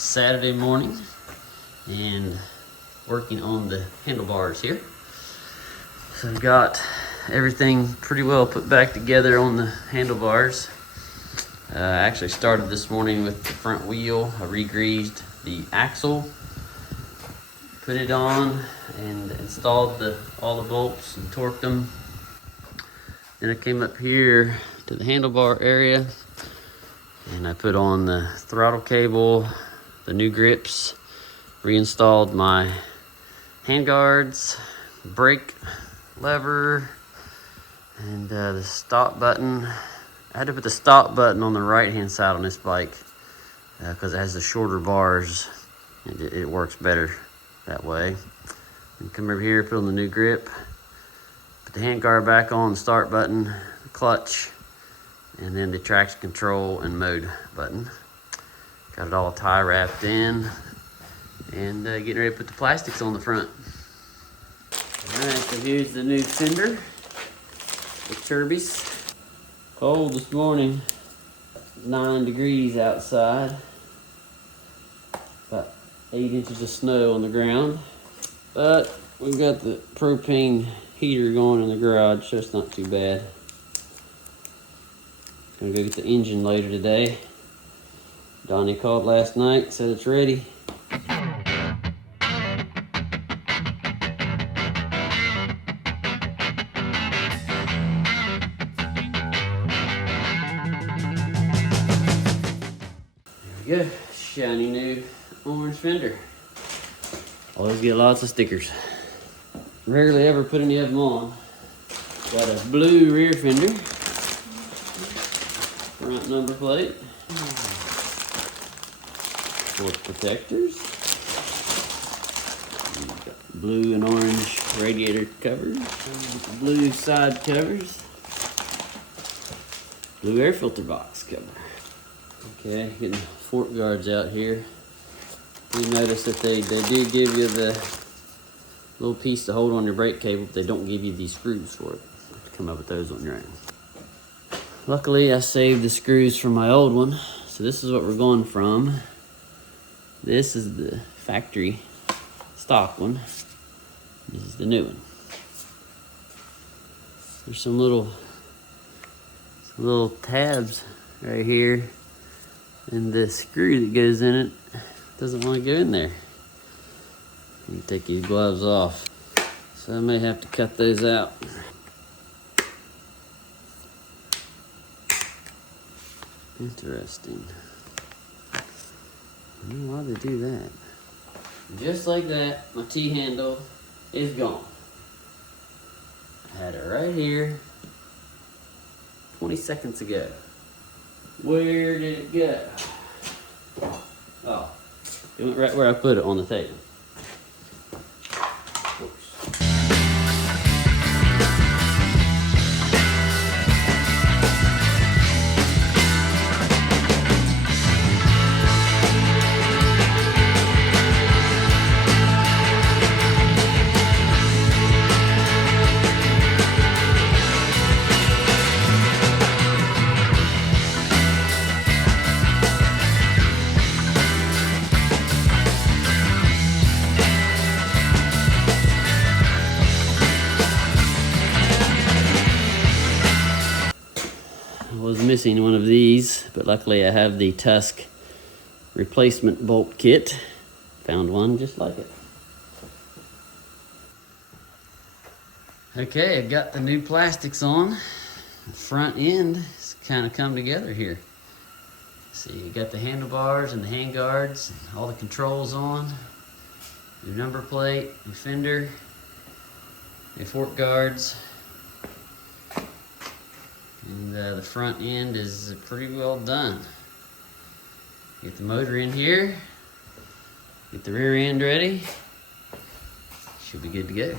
Saturday morning and working on the handlebars here. So I've got everything pretty well put back together on the handlebars. I actually started this morning with the front wheel. I re-greased the axle, put it on, and installed all the bolts and torqued them. Then I came up here to the handlebar area and I put on the throttle cable, the new grips, reinstalled my hand guards, brake lever, and the stop button. I had to put the stop button on the right hand side on this bike because it has the shorter bars and it works better that way. And come over here, put on the new grip, put the hand guard back on, the start button, the clutch, and then the traction control and mode button. Got it all tie wrapped in and getting ready to put the plastics on the front. All right, so here's the new fender, the Kirby's. Cold this morning, 9 degrees outside, about 8 inches of snow on the ground, but we've got the propane heater going in the garage, so it's not too bad. Gonna go get the engine later today. Donnie called last night, said it's ready. There we go, shiny new orange fender. Always get lots of stickers. Rarely ever put any of them on. Got a blue rear fender, front number plate, fork protectors, got blue and orange radiator covers, blue side covers, blue air filter box cover. Okay, getting fork guards out here. You notice that they did give you the little piece to hold on your brake cable, but they don't give you these screws for it. You have to come up with those on your own. Luckily, I saved the screws from my old one, so this is what we're going from. This is the factory stock one. This is the new one. There's some little tabs right here, and the screw that goes in it doesn't want to go in there. You take these gloves off, so I may have to cut those out. Interesting. I don't know why they do that. Just like that, my T-handle is gone. I had it right here 20 seconds ago. Where did it go? Oh, it went right where I put it on the table. Was missing one of these, but luckily I have the Tusk replacement bolt kit. Found one just like it. Okay, I got the new plastics on. The front end has kind of come together here. See, you got the handlebars and the hand guards, all the controls on. New number plate, new fender, new fork guards. And the front end is pretty well done. Get the motor in here, get the rear end ready. Should be good to go.